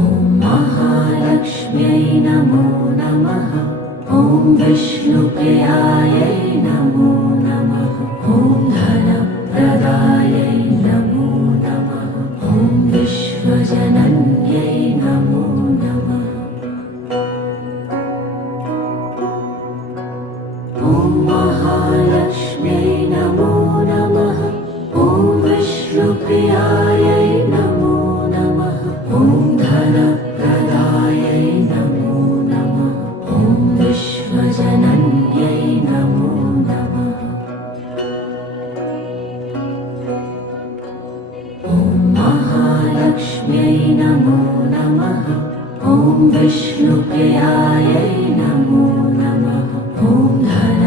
ॐ महालक्ष्म्यै नमो नमः। ॐ विष्णुप्रियायै नमो नमः। ॐ धनप्रदायै नमो नमः। ॐ विश्वजनन्यै नमो नमः। ॐ महालक्ष्म्यै नमो नमः। ॐ विष्णुप्रियायै नमो नमः। ॐ धनप्रदायै नमो नमः। ॐ विश्वजनन्यै नमो नमः। ॐ महालक्ष्म्यै नमो नमः। ॐ विष्णुप्रियायै नमो नमः। ॐ धन